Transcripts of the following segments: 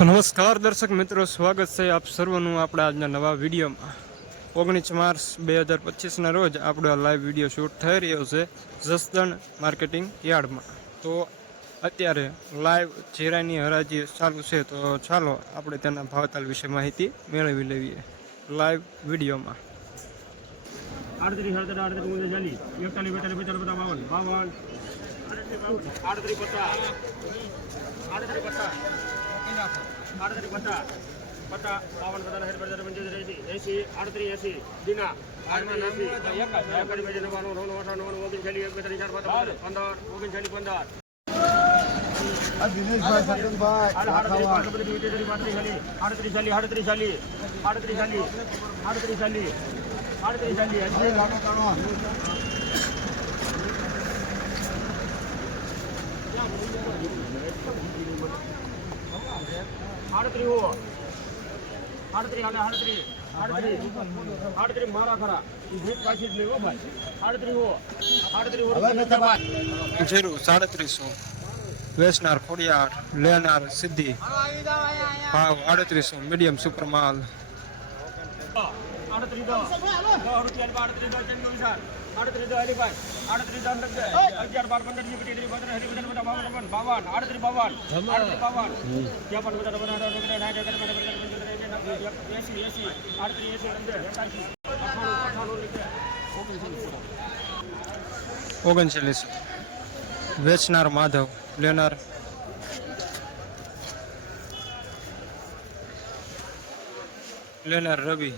તો નમસ્કાર દર્શક મિત્રો, સ્વાગત છે આપ સર્વનું આપણા આજના નવા વિડીયોમાં. ઓગણીસ માર્ચ બે હજાર પચીસના રોજ આપણો લાઈવ વીડિયો શૂટ થઈ રહ્યો છે જસદણ માર્કેટિંગ યાર્ડમાં. તો અત્યારે લાઈવ જીરાની હરાજી ચાલુ છે, તો ચાલો આપણે તેના ભાવતાલ વિશે માહિતી મેળવી લેવીએ લાઈવ વિડીયોમાં. આડત્રીસ આડત્રીસ ઓગણીસ ચાલીસ એકતાલીસ બેતાલીસ બેતાલીસ બાવન બાવન. આડત્રીસ, પચાસ. આડત્રીસ, પચાસ. ಆಡದಲ್ಲಿ ಭತ್ತ ಭತ್ತ ಪಾವನ ಪ್ರಧಾನ ಹೆಲ್ಪರ್ಜರ ಮಂಜೂರು ಎಸಿ ಎಸಿ ಆಡತ್ರಿ ಎಸಿ ದಿನ ಕಡಿಮೆ ಜನ ಹೋಗಿನ ಚಳಿ ಪಂದಾರ್ ಹೋಗಿನ ಚಳಿ ಪಂದಾರ್ ಆಡತ್ರಿ ಚಳಿ ಆಡತ್ರಿ ಚಳಿ ಆಡತ್ರಿ ಚಳಿ ಆಡತ್ರಿ ಚಳಿ ಆಡತ್ರಿ ಚಳಿ હવે હાલે મારા ખરા. પાછી જ ભાઈ હવે જીરું સાડત્રીસો વેચનાર ખોડિયાર લેનાર સિદ્ધિ. ભાવ આડત્રીસો મીડિયમ સુપર માલ. આડત્રીસ રૂપિયા આડત્રીસ હરિભાઈ આડત્રીસ અગિયાર બાર પંદર પચીસ ત્રીસ બત્રીસ હરી બધા બાવન બાવન બાવન આડત્રીસ બાવન આડત્રીસ બાવન. ત્યાપન બધા બધા એસી આડત્રીસ ઓગણચાલીસો. વેચનાર માધવ લેનાર. લેનાર રવિ.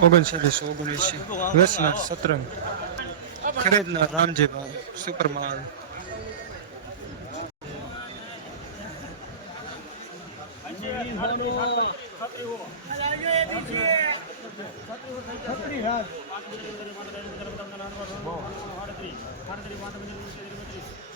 ઓગણચાલીસો ઓગણએંશી વેસના સતરંગ ખરીદના રામજીભાઈ સુપરમાલ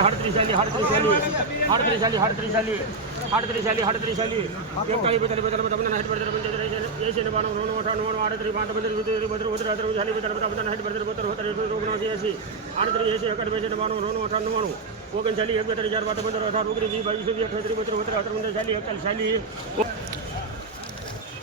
આડત્રીસ ચાલી આડત્રીસ ચાલી આડત્રીસ ચાલી આડત્રીસ ચાલી આડત્રીસ ચાલી આડત્રીસ ચાલી એકતાલીસ બેતાલીસ બેતાલીસ બધા સાઠ બેતાલીસ પંચોતેર એસી નવ્વાણું નવ્વાણું અઠાણું નવ્વાણું આડત્રીસ પાંચ પંદર વીસ બત્રીસ બત્રીસ અઠાવીસ ચાલીસ બેતાલીસ બધા બધા સાઠ બેતાલીસ બોતેર બોતેર ઓગણસી એસી આડત્રીસ એસી એકડ બેસી નવ્વાણું નવ્વાણું અઠાણું નવ્વાણું ઓગણચાલીસ એક બેતાલીસ ચાર પાંચ પંદર અઢાર ઓગણીસ વીસ બાવીસ વીસ અઠાવીસ બોતેર બોતેર અઠાર પંદર ચાલીસ એકતાલીસ ચાલીસ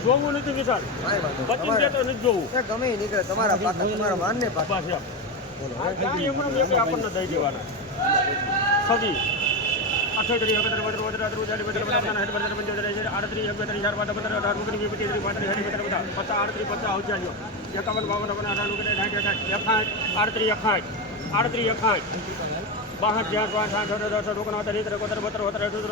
જોવું નથી વિશાલ પચીસ છે તો નથી જોવું. ગમે નીકળે. તમારા પાછા તમારા બસ એમ. આ એમણે આપણને દઈ દેવાના. સદી. અઠ્યાત્રીસ એકત્રીસ બત્રીસ બત્રીસ ચાલીસ બેતાલીસ પચાસ સાઠ પચાસ પંચોતેર એંસી આડત્રીસ એકત્રીસ ચાર પાંચ પંદર અઢાર ઓગણીસ વીસ ત્રીસ પાંત્રીસ સાઠ બેતાલીસ બધા પચાસ આડત્રીસ પચાસ આવચાલ્યો એકાવન બાવન બાવન અઢાર ઓગણીસ સાઠ અઠાઠ એકાઠ આડત્રીસ એકાઠ આડત્રીસ એકાઠ બાસઠ ચાર પાંચ આઠ અઢાર અઢાર ઓગણસત્તર ઇતર એકોતેર બત્તર હોતર અઠોતેર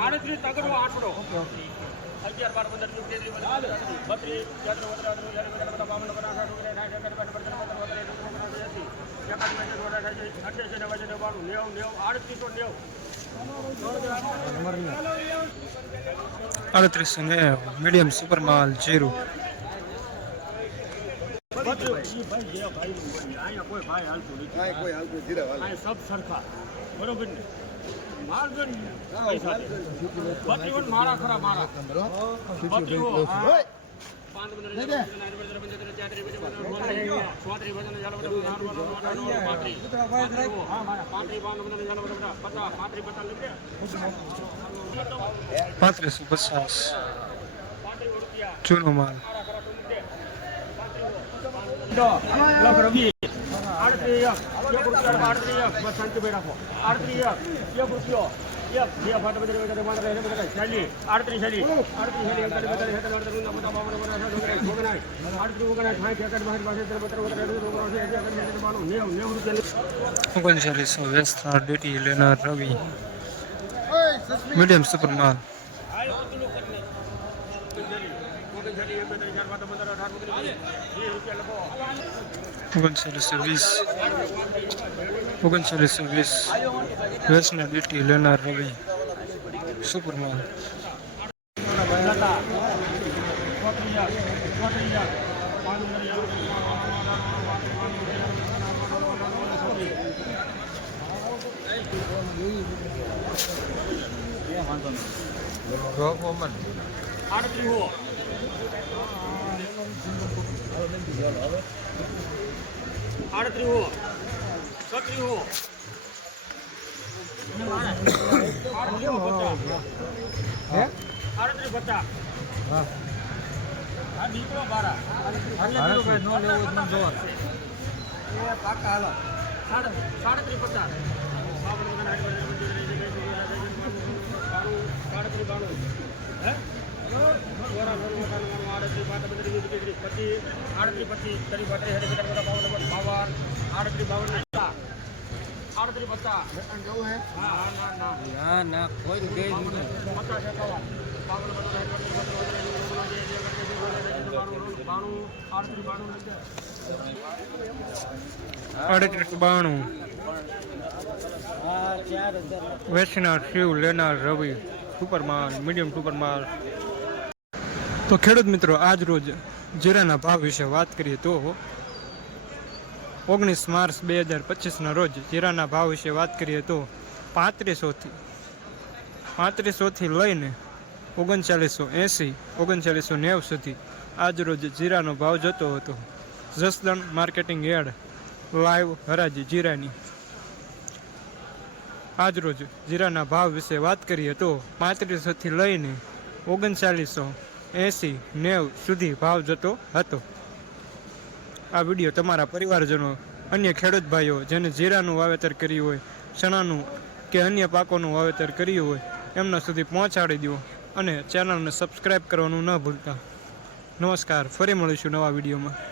ಆಡತ್ರಿ ತಗೊಂಡು ಆಡ್ಬಿಡು ಐತಿಆರ್ ಮಾಡ್ಕೊಂಡ್ರಿ ನೀವು ಕೇಳಿ ಬತ್ರಿ ಜನರು ಓದ್ರಾದ್ರು ಜನರು ಜನಪದ ಮಾಮೂಲು ಅಡ್ಡೇಶನ ವಜನೆ ಮಾಡು ನೀವು ನೀವು ಆಡತ್ರಿ ನೀವು ಆಡತ್ರಿ ಮೀಡಿಯಂ ಸೂಪರ್ ಮಾಲ್ ಜೀರು સબ સરખા બરોબર ને દે. બત્રીવન મારા ખરા મારા બધા, પાંત્રીસ. પચાસ, જૂનો માલ મારા ખરા તો લીધે. લખ રવિ. આડત્રીસ એક, એક આડત્રીસ એક, બસ શાંતિભાઈ રાખો. આડત્રીસ એક, એક રૂપિયો, એક, બે ફાટ બધા બધા પાંચ બધા બધા ચાલીસ, આડત્રીસ ચાલીસ, આડત્રીસ સાઠ, બાણું, નેવું, નેવું રૂપિયા ઓગણચાલીસો વેસ્તા ડેટી લેનાર રવિ મીડિયમ સુપર માલ ઓગણચાલીસો વીસ ઓગણચાલીસો વીસ વેસ્ટના ડેટી લેનાર રવિ સુપર માલ આડત્રીસ હો આડત્રીસ હો છત્રીસ હો આડત્રીસ પચાસ આ દીકરો બારા સાડત્રીસ પચાસ પચીસ આડત્રીસ પચીસ ત્રીસ બત્રીસ હેઠ બધા બાવન બાવન આડત્રીસ બાવન આડત્રીસ પચાસ હા હા ના ના ના ના કોઈ ગઈ પચાસ એકાવન બાવન બાણું આડત્રીસ બાણું અડત્રીસ બાણું વેચનાર શિવ લેનાર રવિ સુપર માલ મીડિયમ સુપર માલ તો ખેડૂત મિત્રો આજ રોજ જીરાના ભાવ વિશે વાત કરીએ તો ઓગણીસ માર્ચ બે હજાર પચીસના રોજ જીરાના ભાવ વિશે વાત કરીએ તો પાંત્રીસોથી પાંત્રીસોથી લઈને ઓગણચાલીસો એંસી, ઓગણચાલીસો નેવું સુધી આજ રોજ જીરાનો ભાવ જતો હતો. જસદણ માર્કેટિંગ યાર્ડ લાઈવ હરાજી જીરાની. આજરોજ જીરાના ભાવ વિશે વાત કરીએ તો પાંત્રીસોથી લઈને ઓગણચાલીસો એંસી નેવ સુધી ભાવ જતો હતો. આ વીડિયો તમારા પરિવારજનો, અન્ય ખેડૂત ભાઈઓ જેને જીરાનું વાવેતર કર્યું હોય, ચણાનું કે અન્ય પાકોનું વાવેતર કર્યું હોય, એમના સુધી પહોંચાડી દો અને ચેનલને સબસ્ક્રાઈબ કરવાનું ન ભૂલતા. નમસ્કાર, ફરી મળીશું નવા વિડીયોમાં.